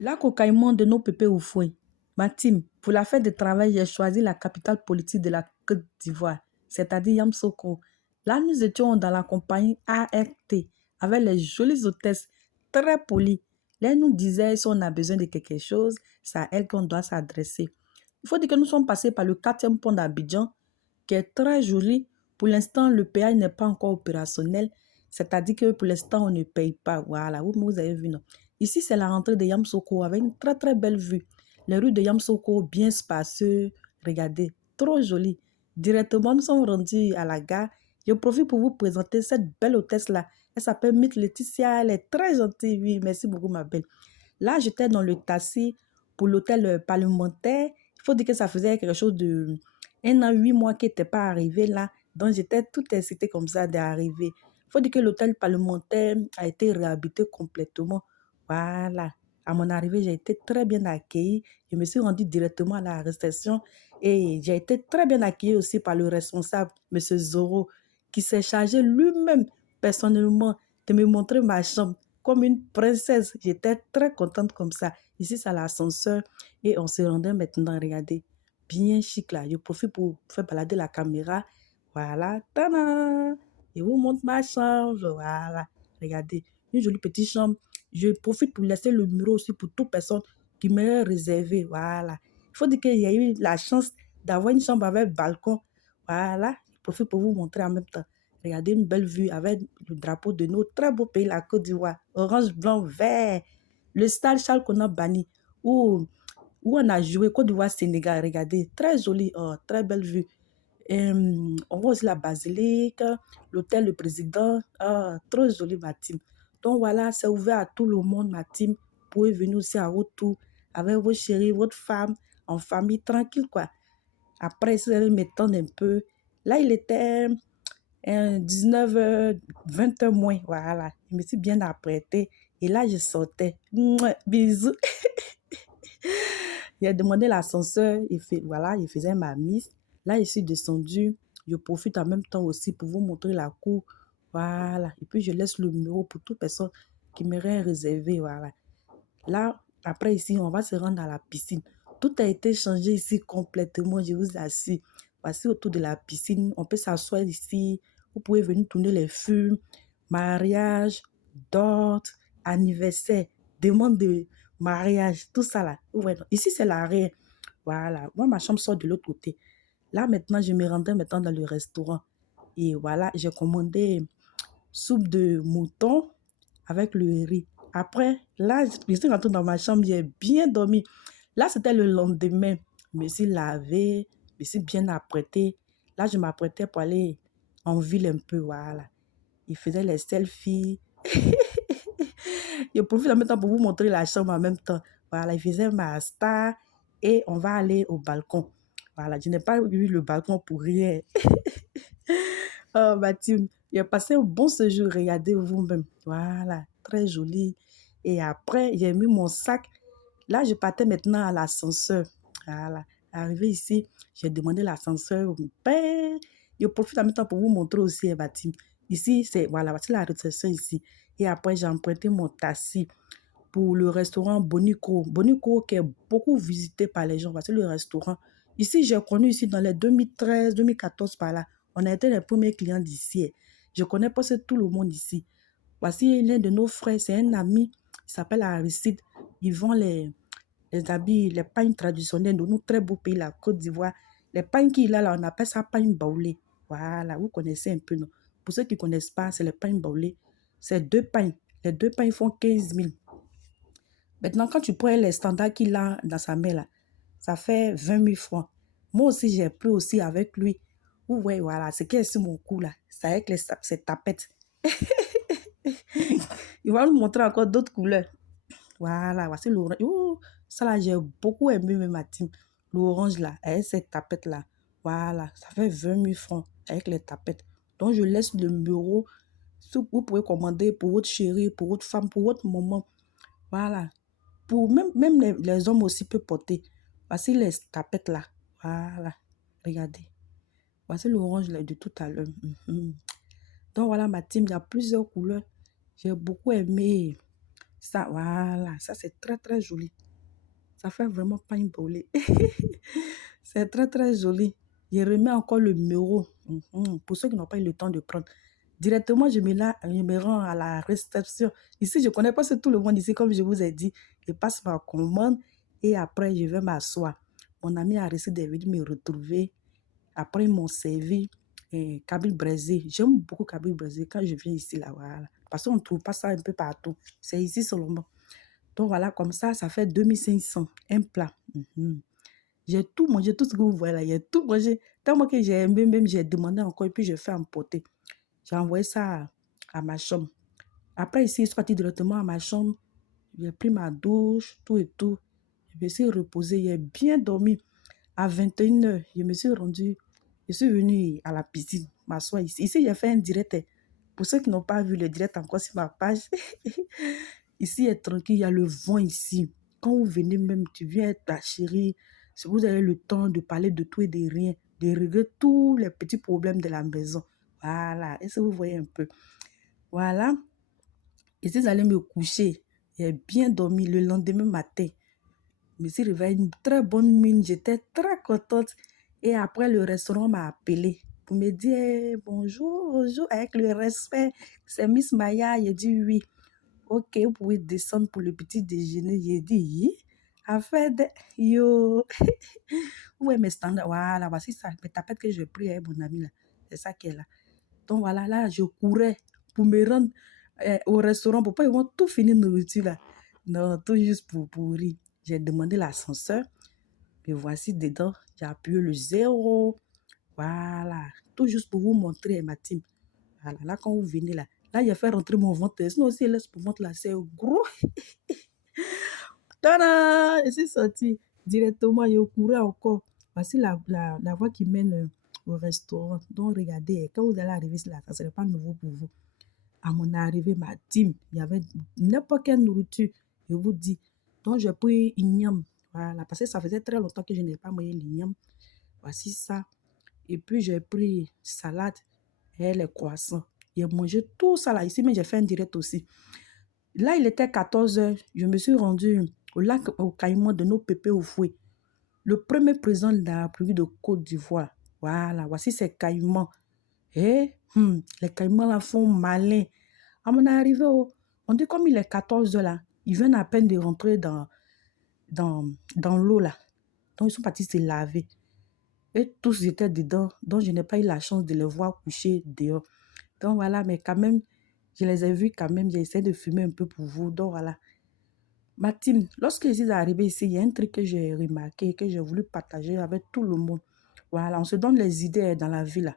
L'accocaillement de nos pépés au fouet. Ma team, pour la fête de travail, j'ai choisi la capitale politique de la Côte d'Ivoire, c'est-à-dire Yamoussoukro. Là, nous étions dans la compagnie ART, avec les jolies hôtesses très polies. Là, nous disaient si on a besoin de quelque chose, c'est à elles qu'on doit s'adresser. Il faut dire que nous sommes passés par le 4e pont d'Abidjan, qui est très joli. Pour l'instant, le péage n'est pas encore opérationnel, c'est-à-dire que pour l'instant, on ne paye pas. Voilà, vous avez vu, non? Ici, c'est la rentrée de Yamoussoukro avec une très très belle vue. Les rues de Yamoussoukro bien spacieuses. Regardez, trop joli. Directement, nous sommes rendus à la gare. Je profite pour vous présenter cette belle hôtesse-là. Elle s'appelle Miss Laetitia. Elle est très gentille. Oui, merci beaucoup, ma belle. Là, j'étais dans le taxi pour l'hôtel parlementaire. Il faut dire que ça faisait quelque chose de 1 an, 8 mois qui n'était pas arrivé là. Donc, j'étais tout excitée comme ça d'arriver. Il faut dire que l'hôtel parlementaire a été réhabilité complètement. Voilà. À mon arrivée, j'ai été très bien accueillie. Je me suis rendue directement à la réception et j'ai été très bien accueillie aussi par le responsable, M. Zoro, qui s'est chargé lui-même personnellement de me montrer ma chambre comme une princesse. J'étais très contente comme ça. Ici, c'est l'ascenseur et on se rendait maintenant, regardez, bien chic là. Je profite pour faire balader la caméra. Voilà, tada! Je vous montre ma chambre. Voilà, regardez, une jolie petite chambre. Je profite pour laisser le numéro aussi pour toute personne qui m'est réservée. Voilà. Il faut dire qu'il y a eu la chance d'avoir une chambre avec balcon. Voilà. Je profite pour vous montrer en même temps. Regardez une belle vue avec le drapeau de notre très beau pays, la Côte d'Ivoire. Orange, blanc, vert. Le stade Charles qu'on a banni. Où on a joué Côte d'Ivoire, Sénégal. Regardez, très joli, oh, très belle vue. On voit aussi la basilique, l'hôtel, le président. Ah, trop joli, ma team. Donc voilà, c'est ouvert à tout le monde, ma team. Vous pouvez venir aussi à votre tour avec vos chéris, votre femme, en famille, tranquille, quoi. Après, si vous allez m'étendre un peu. Là, il était 19h, 20h moins. Voilà, je me suis bien apprêtée. Et là, je sortais. Mouah, bisous. Il a demandé l'ascenseur, voilà, il faisait ma mise. Là, je suis descendue. Je profite en même temps aussi pour vous montrer la cour. Voilà. Et puis, je laisse le numéro pour toute personne qui m'aurait réservé. Voilà. Là, après ici, on va se rendre à la piscine. Tout a été changé ici complètement, je vous assure. Voici autour de la piscine. On peut s'asseoir ici. Vous pouvez venir tourner les films. Mariage, dot, anniversaire, demande de mariage, tout ça là. Ouais, ici, c'est l'arrière. Voilà. Moi, ma chambre sort de l'autre côté. Là, maintenant, je me rendais maintenant dans le restaurant. Et voilà, j'ai commandé soupe de mouton avec le riz. Après, là, je suis rentrée dans ma chambre, j'ai bien dormi. Là, c'était le lendemain. Je me suis lavée, je me suis bien apprêtée. Là, je m'apprêtais pour aller en ville un peu, voilà. Il faisait les selfies. Je profite en même temps pour vous montrer la chambre en même temps. Voilà, il faisait ma star et on va aller au balcon. Voilà, je n'ai pas eu le balcon pour rien. Oh, ma team, j'ai passé un bon séjour, regardez vous-même. Voilà, très joli. Et après, j'ai mis mon sac. Là, je partais maintenant à l'ascenseur. Voilà, arrivé ici, j'ai demandé l'ascenseur au père. Je profite en même temps pour vous montrer aussi, ma team. Ici, c'est voilà, voici la réception ici. Et après, j'ai emprunté mon taxi pour le restaurant Bonico. Bonico qui est beaucoup visité par les gens. Voici le restaurant. Ici, j'ai connu ici dans les 2013, 2014 par là. On a été les premiers clients d'ici. Je connais pas tout le monde ici. Voici l'un de nos frères, c'est un ami, il s'appelle Aristide. Ils vendent les habits, les pagnes traditionnelles de notre très beau pays, la Côte d'Ivoire. Les pagnes qu'il a là, on appelle ça pagnes baoulées. Voilà, vous connaissez un peu, non? Pour ceux qui ne connaissent pas, c'est les pagnes baoulées. C'est 2 pagnes. Les 2 pagnes font 15 000. Maintenant, quand tu prends les standards qu'il a dans sa main là, ça fait 20 000 francs. Moi aussi, j'ai pris aussi avec lui. Ouais, voilà, c'est qui est sur mon cou là. C'est avec ces tapettes. Il va nous montrer encore d'autres couleurs. Voilà, voici l'orange. Ça là, j'ai beaucoup aimé ma team. L'orange là, avec cette tapette là. Voilà, ça fait 20 000 francs avec les tapettes. Donc, je laisse le numéro. Vous pouvez commander pour votre chérie, pour votre femme, pour votre maman. Voilà. Pour même les hommes aussi peuvent porter. Voici les tapettes là. Voilà. Regardez. Voici l'orange là de tout à l'heure. Donc voilà ma team, il y a plusieurs couleurs. J'ai beaucoup aimé Ça, voilà, ça c'est très très joli. Ça fait vraiment pas une bolée. C'est très très joli. Je remets encore le numéro. Pour ceux qui n'ont pas eu le temps de prendre. Directement, je me rends à la réception. Ici, je ne connais pas tout le monde ici, comme je vous ai dit. Je passe ma commande et après, je vais m'asseoir. Mon ami a réussi de venir me retrouver. Après, ils m'ont servi cabille braisé. J'aime beaucoup cabille braisé quand je viens ici, là, voilà. Parce qu'on ne trouve pas ça un peu partout. C'est ici seulement. Donc voilà, comme ça fait 2500, un plat. J'ai tout mangé, tout ce que vous voyez là, j'ai tout mangé. Tellement que j'ai aimé, même j'ai demandé encore et puis j'ai fait emporter. J'ai envoyé ça à ma chambre. Après ici, je suis partie directement à ma chambre. J'ai pris ma douche, tout et tout. Je me suis reposée, j'ai bien dormi. À 21h, je suis venue à la piscine, m'asseoir ici. Ici, j'ai fait un direct. Pour ceux qui n'ont pas vu le direct encore sur ma page, ici est tranquille, il y a le vent ici. Quand vous venez même, tu viens être ta chérie, si vous avez le temps de parler de tout et de rien, de régler tous les petits problèmes de la maison. Voilà, est-ce que vous voyez un peu? Voilà. Ici, j'allais me coucher. J'ai bien dormi le lendemain matin. Je me suis réveillée une très bonne mine, j'étais très contente. Et après, le restaurant m'a appelé pour me dire bonjour, bonjour, avec le respect. C'est Miss Maya. J'ai dit oui. Ok, vous pouvez descendre pour le petit déjeuner. J'ai dit oui. En fait, yo, où est mes standards? Voilà, voici ça. Mais t'as que je prie avec mon ami là. C'est ça qui est là. Donc voilà, là, je courais pour me rendre au restaurant pour pas ils vont tout finir nourriture là. Non, tout juste pour pourrir. J'ai demandé l'ascenseur. Et voici dedans, j'ai appuyé le 0. Voilà. Tout juste pour vous montrer ma team. Voilà. Là, quand vous venez là, là, il a fait rentrer mon ventre. Sinon, aussi, laisse pour ventre là, c'est gros. Tada! Je suis sortie directement et au courant encore. Voici la voie qui mène au restaurant. Donc, regardez, quand vous allez arriver là, ça ne serait pas nouveau pour vous. À mon arrivée, ma team, il y avait n'importe quelle nourriture. Je vous dis. Donc, j'ai pris igname. Voilà, parce que ça faisait très longtemps que je n'ai pas mangé l'igname. Voici ça. Et puis, j'ai pris salade et les croissants. J'ai mangé tout ça là ici, mais j'ai fait un direct aussi. Là, il était 14h. Je me suis rendue au lac au Caïman de nos pépés au fouet. Le premier président de la République de Côte d'Ivoire. Voilà, voici ces caïmans. Et les caïmans là font malin. À mon arrivée, on dit comme il est 14h là, ils viennent à peine de rentrer dans l'eau là. Donc, ils sont partis se laver. Et tous étaient dedans, donc je n'ai pas eu la chance de les voir coucher dehors. Donc voilà, mais quand même, je les ai vus quand même, j'ai essayé de fumer un peu pour vous. Donc voilà. Ma team, lorsque je suis arrivée ici, il y a un truc que j'ai remarqué, que j'ai voulu partager avec tout le monde. Voilà, on se donne les idées dans la vie là.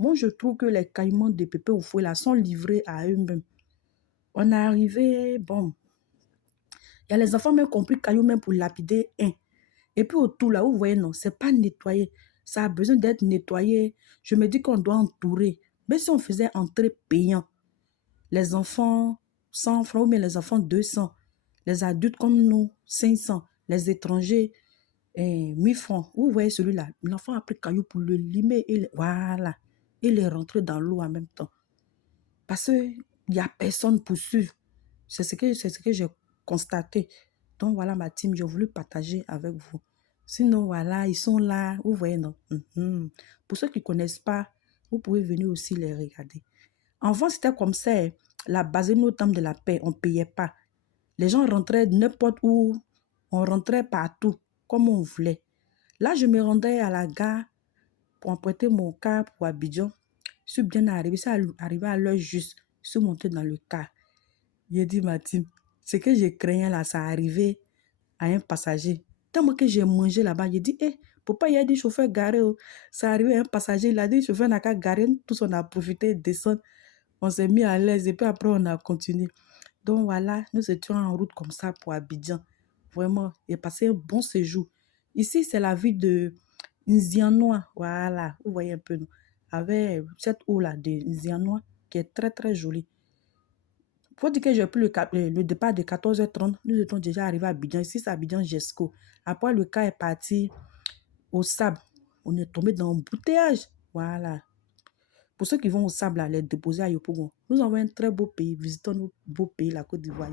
Moi, je trouve que les caïmans de pépé au fouet là sont livrés à eux-mêmes. On est arrivé, bon, il y a les enfants même compris caillou même pour lapider un. Et puis autour là, vous voyez, non, c'est pas nettoyé. Ça a besoin d'être nettoyé. Je me dis qu'on doit entourer. Mais si on faisait entrer payant, les enfants 100 francs ou bien les enfants 200, les adultes comme nous 500, les étrangers 1000 francs. Vous voyez celui-là, l'enfant a pris caillou pour le limer et voilà, il est rentré dans l'eau en même temps. Parce qu'il n'y a personne pour suivre. C'est ce que j'ai constaté. Donc voilà ma team, j'ai voulu partager avec vous. Sinon, voilà, ils sont là, vous voyez, non? Pour ceux qui ne connaissent pas, vous pouvez venir aussi les regarder. Avant, c'était comme ça, hein. La base au temps de la paix, on ne payait pas. Les gens rentraient n'importe où, on rentrait partout, comme on voulait. Là, je me rendais à la gare pour emprunter mon car pour Abidjan. Je suis bien arrivée, c'est arrivé à l'heure juste. Je suis montée dans le car. J'ai dit, ma team, ce que je craignais là, ça arrivait à un passager. Tellement que j'ai mangé là-bas, j'ai dit, pourquoi il y a des chauffeurs garés? Ça arrivait à un passager, il a dit, le chauffeur n'a qu'à garer. Tous on a profité, descendre. On s'est mis à l'aise et puis après on a continué. Donc voilà, nous étions en route comme ça pour Abidjan. Vraiment, j'ai passé un bon séjour. Ici, c'est la ville de Nzianois. Voilà, vous voyez un peu, nous. Avec cette eau-là de Nzianois qui est très très jolie. Il faut dire que j'ai pris le départ de 14h30. Nous étions déjà arrivés à Abidjan. Ici, c'est Abidjan Jesco. Après, le cas est parti au sable. On est tombé dans un embouteillage. Voilà. Pour ceux qui vont au sable, les déposer à Yopougon. Nous avons un très beau pays. Visitons notre beau pays, la Côte d'Ivoire.